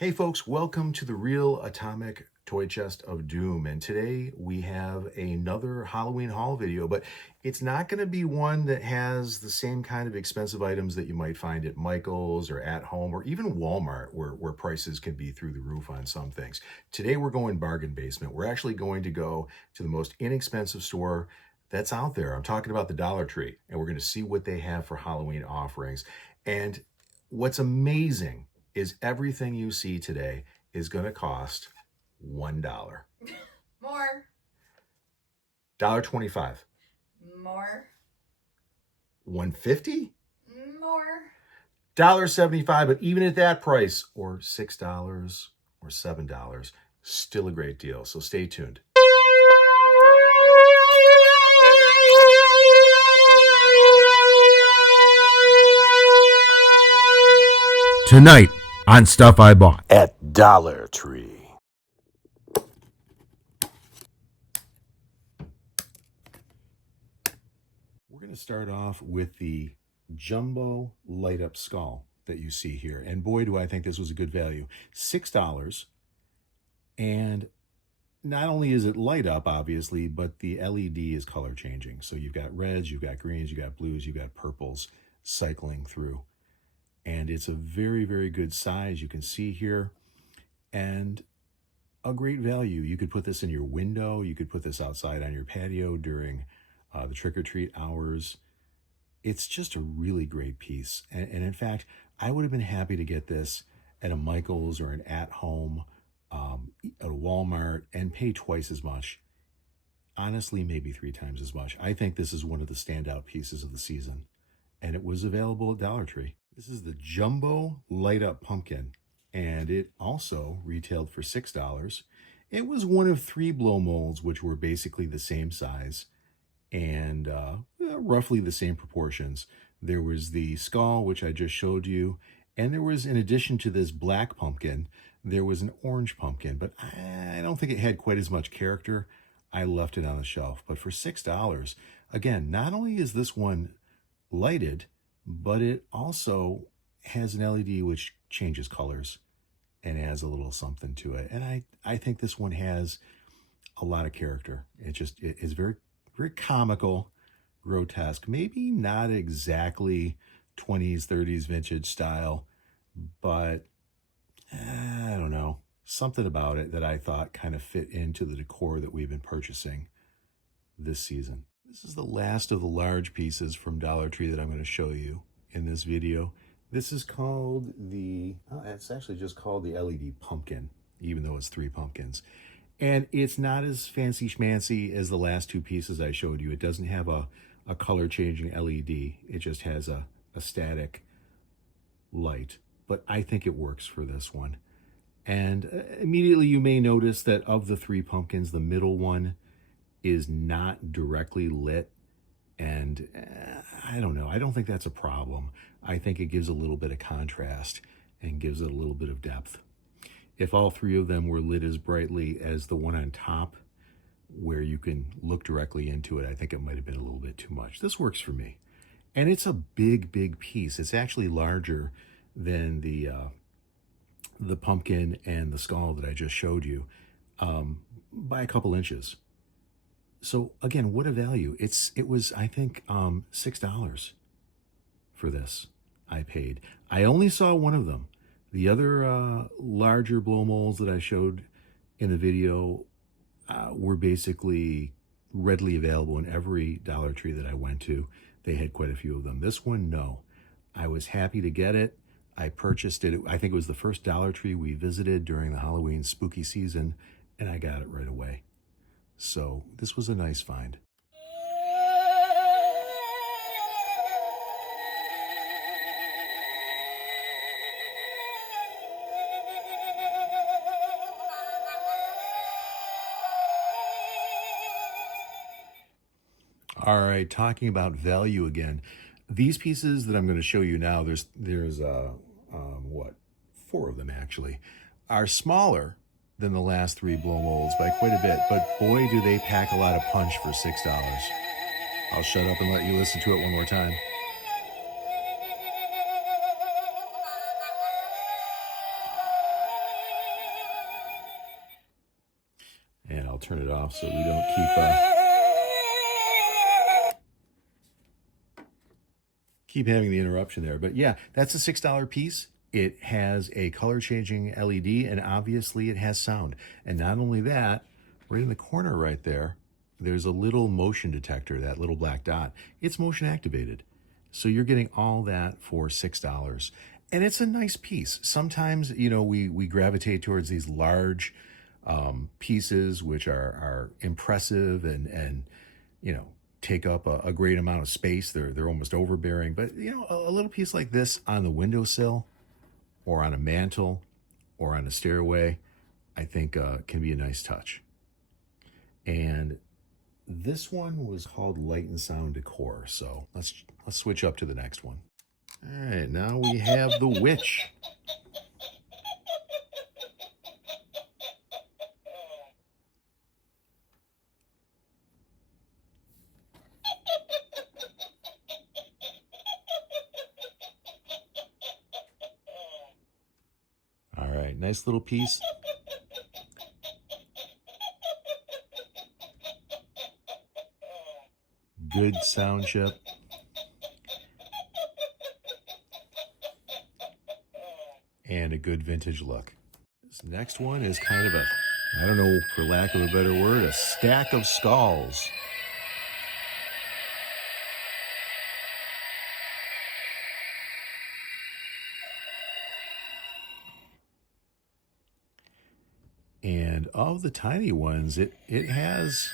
Hey folks, welcome to the Real Atomic Toy Chest of Doom. And today we have another Halloween haul video, but it's not going to be one that has the same kind of expensive items that you might find at Michael's or at home or even Walmart where prices can be through the roof on some things. Today we're going bargain basement. We're actually going to go to the most inexpensive store that's out there. I'm talking about the Dollar Tree, and we're going to see what they have for Halloween offerings. And what's amazing is everything you see today is going to cost $1. More. $1.25. More. $1.50? More. $1.75, but even at that price, or $6 or $7, still a great deal. So stay tuned. Tonight on Stuff I Bought At Dollar Tree. We're going to start off with the jumbo light up skull that you see here. And boy, do I think this was a good value. $6. And not only is it light up, obviously, but the LED is color changing. So you've got reds, you've got greens, you've got blues, you've got purples cycling through. And it's a very, very good size. You can see here. And a great value. You could put this in your window. You could put this outside on your patio during the trick-or-treat hours. It's just a really great piece. And in fact, I would have been happy to get this at a Michael's or an at-home, at a Walmart, and pay twice as much. Honestly, maybe 3 times as much. I think this is one of the standout pieces of the season. And it was available at Dollar Tree. This is the Jumbo Light Up Pumpkin. And it also retailed for $6. It was one of 3 blow molds, which were basically the same size and roughly the same proportions. There was the skull, which I just showed you, and there was, in addition to this black pumpkin, there was an orange pumpkin, but I don't think it had quite as much character. I left it on the shelf. But for $6, again, not only is this one lighted, but it also has an LED which changes colors and adds a little something to it. And I think this one has a lot of character. It is very, very comical, grotesque, maybe not exactly 20s, 30s vintage style, but I don't know, something about it that I thought kind of fit into the decor that we've been purchasing this season. This is the last of the large pieces from Dollar Tree that I'm going to show you in this video. This is called it's actually just called the LED pumpkin, even though it's 3 pumpkins. And it's not as fancy schmancy as the last 2 pieces I showed you. It doesn't have a color changing LED. It just has a static light. But I think it works for this one. And immediately you may notice that of the 3 pumpkins, the middle one is not directly lit. And I don't know. I don't think that's a problem. I think it gives a little bit of contrast and gives it a little bit of depth. If all 3 of them were lit as brightly as the one on top, where you can look directly into it, I think it might have been a little bit too much. This works for me. And it's a big, big piece. It's actually larger than the pumpkin and the skull that I just showed you by a couple inches. So again, what a value. It was, I think, $6 for this I paid. I only saw one of them. The other larger blow molds that I showed in the video were basically readily available in every Dollar Tree that I went to. They had quite a few of them. This one, no. I was happy to get it. I purchased it. I think it was the first Dollar Tree we visited during the Halloween spooky season, and I got it right away. So this was a nice find. All right, talking about value again. These pieces that I'm going to show you now, there's 4 of them actually, are smaller than the last 3 blow molds by quite a bit, but boy, do they pack a lot of punch for $6. I'll shut up and let you listen to it one more time. And I'll turn it off so we don't keep having the interruption there. But yeah, that's a $6 piece. It has a color changing LED, and obviously it has sound. And not only that, right in the corner right there, there's a little motion detector, that little black dot. It's motion activated. So you're getting all that for $6. And it's a nice piece. Sometimes, you know, we gravitate towards these large pieces, which are impressive and you know, take up a great amount of space. They're almost overbearing. But, you know, a little piece like this on the windowsill or on a mantle or on a stairway, I think can be a nice touch. And this one was called Light and Sound Decor. So let's switch up to the next one. All right, now we have the witch. All right, nice little piece. Good sound chip. And a good vintage look. This next one is kind of a, I don't know, for lack of a better word, a stack of skulls. And of the tiny ones, it has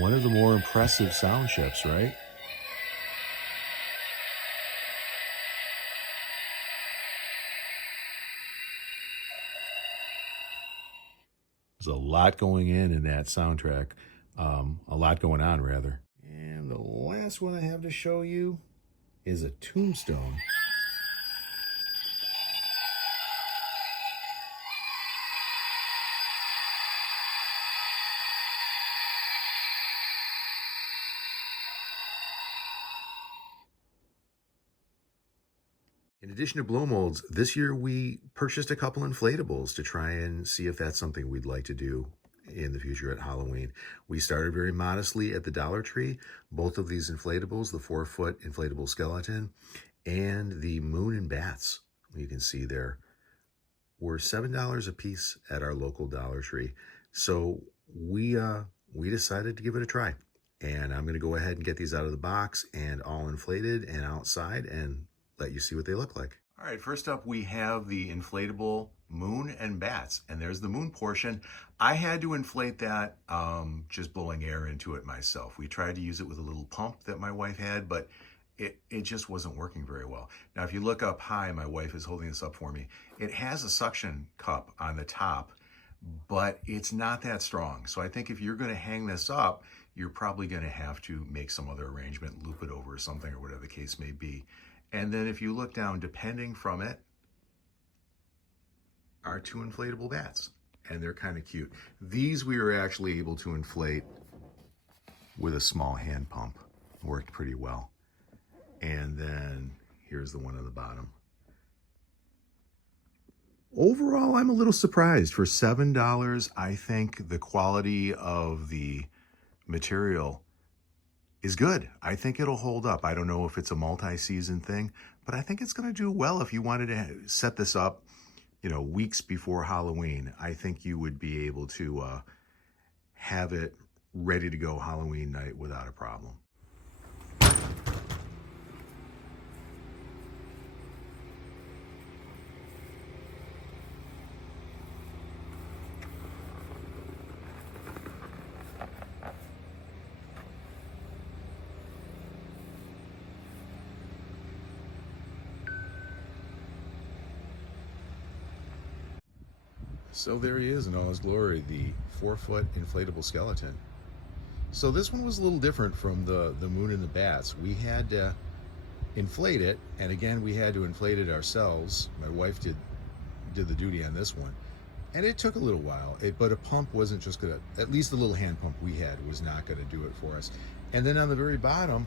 one of the more impressive sound chips, right? There's a lot going in that soundtrack, a lot going on, rather. And the last one I have to show you is a tombstone. In addition to blow molds, this year we purchased a couple inflatables to try and see if that's something we'd like to do in the future at Halloween. We started very modestly at the Dollar Tree. Both of these inflatables, the 4-foot inflatable skeleton and the moon and bats, you can see there, were $7 a piece at our local Dollar Tree. So we decided to give it a try. And I'm going to go ahead and get these out of the box and all inflated and outside and let you see what they look like. All right, first up we have the inflatable moon and bats, and there's the moon portion. I had to inflate that just blowing air into it myself. We tried to use it with a little pump that my wife had, but it just wasn't working very well. Now, if you look up high, my wife is holding this up for me. It has a suction cup on the top, but it's not that strong. So I think if you're going to hang this up, you're probably going to have to make some other arrangement, loop it over or something, or whatever the case may be. And then if you look down, depending from it, are two inflatable bats. And they're kind of cute. These we were actually able to inflate with a small hand pump. Worked pretty well. And then here's the one on the bottom. Overall, I'm a little surprised. For $7, I think the quality of the material is good. I think it'll hold up. I don't know if it's a multi-season thing, but I think it's going to do well. If you wanted to set this up, you know, weeks before Halloween, I think you would be able to have it ready to go Halloween night without a problem. So there he is in all his glory, the 4-foot inflatable skeleton. So this one was a little different from the moon and the bats. We had to inflate it, and again, we had to inflate it ourselves. My wife did the duty on this one. And it took a little while, but a pump wasn't just gonna, at least the little hand pump we had was not gonna do it for us. And then on the very bottom,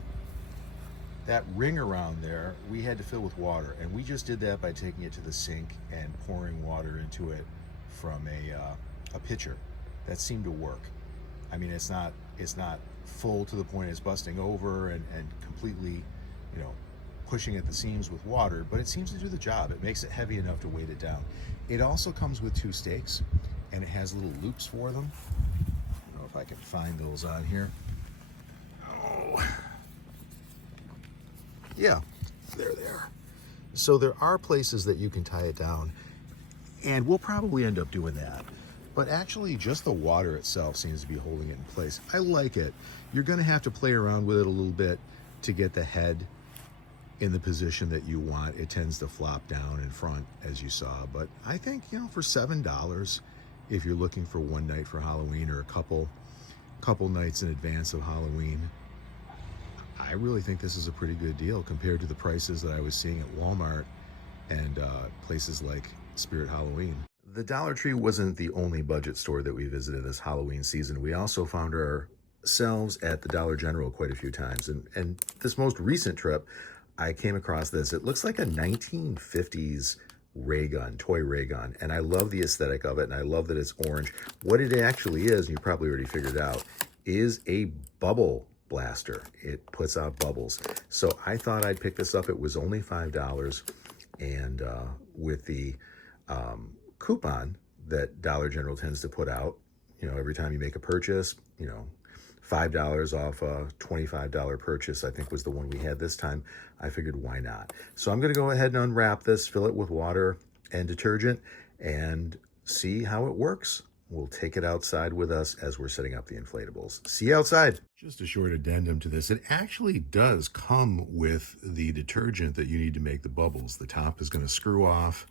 that ring around there, we had to fill with water. And we just did that by taking it to the sink and pouring water into it from a pitcher that seem to work. I mean, it's not full to the point it's busting over and completely, you know, pushing at the seams with water, but it seems to do the job. It makes it heavy enough to weight it down. It also comes with 2 stakes, and it has little loops for them. I don't know if I can find those on here. Oh, yeah, there they are. So there are places that you can tie it down, and we'll probably end up doing that. But actually, just the water itself seems to be holding it in place. I like it. You're going to have to play around with it a little bit to get the head in the position that you want. It tends to flop down in front, as you saw. But I think, you know, for $7, if you're looking for one night for Halloween or a couple nights in advance of Halloween, I really think this is a pretty good deal compared to the prices that I was seeing at Walmart and places like Spirit Halloween. The Dollar Tree wasn't the only budget store that we visited this Halloween season. We also found ourselves at the Dollar General quite a few times. And this most recent trip, I came across this. It looks like a 1950s ray gun, toy ray gun. And I love the aesthetic of it, and I love that it's orange. What it actually is, and you probably already figured out, is a bubble blaster. It puts out bubbles. So I thought I'd pick this up. It was only $5. And with the coupon that Dollar General tends to put out, you know, every time you make a purchase, you know, $5 off a $25 purchase, I think was the one we had this time. I figured, why not? So I'm going to go ahead and unwrap this, fill it with water and detergent, and see how it works. We'll take it outside with us as we're setting up the inflatables. See you outside. Just a short addendum to this. It actually does come with the detergent that you need to make the bubbles. The top is going to screw off,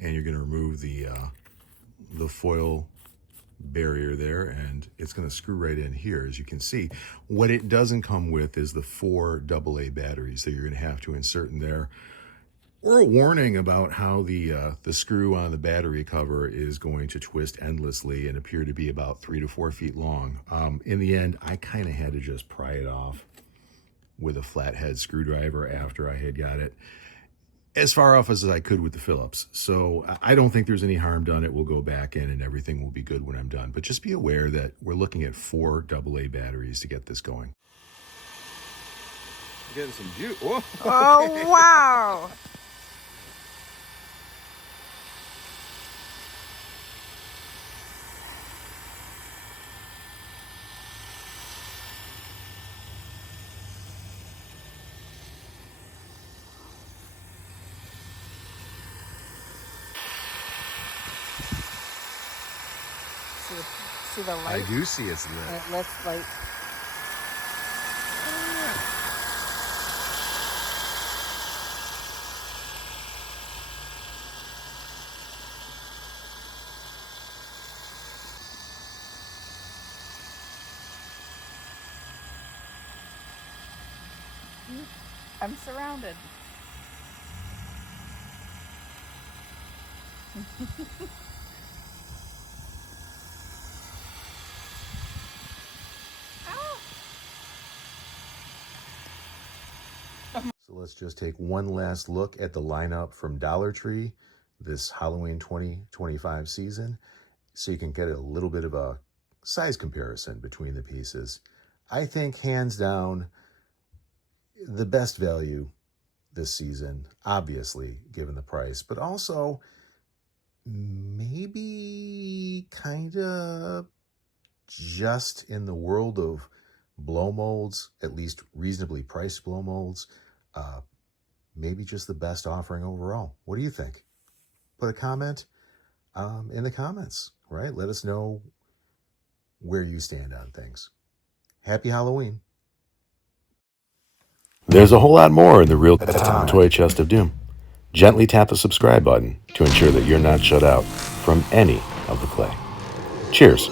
and you're going to remove the foil barrier there, and it's going to screw right in here. As you can see, what it doesn't come with is the 4 AA batteries that you're going to have to insert in there, or a warning about how the screw on the battery cover is going to twist endlessly and appear to be about 3 to 4 feet long. In the end, I kind of had to just pry it off with a flathead screwdriver after I had got it as far off as I could with the Phillips. So I don't think there's any harm done. It will go back in and everything will be good when I'm done. But just be aware that we're looking at 4 AA batteries to get this going. Getting some juice. Whoa. Oh, wow. See the light? I do see it's lit. And it lets light. I'm surrounded. So let's just take one last look at the lineup from Dollar Tree this Halloween 2025 season, so you can get a little bit of a size comparison between the pieces. I think hands down the best value this season, obviously given the price, but also maybe kind of just in the world of blow molds, at least reasonably priced blow molds, maybe just the best offering overall. What do you think? Put a comment in the comments, right? Let us know where you stand on things. Happy Halloween. There's a whole lot more in the Real Toy Chest of Doom. Gently tap the subscribe button to ensure that you're not shut out from any of the play. Cheers.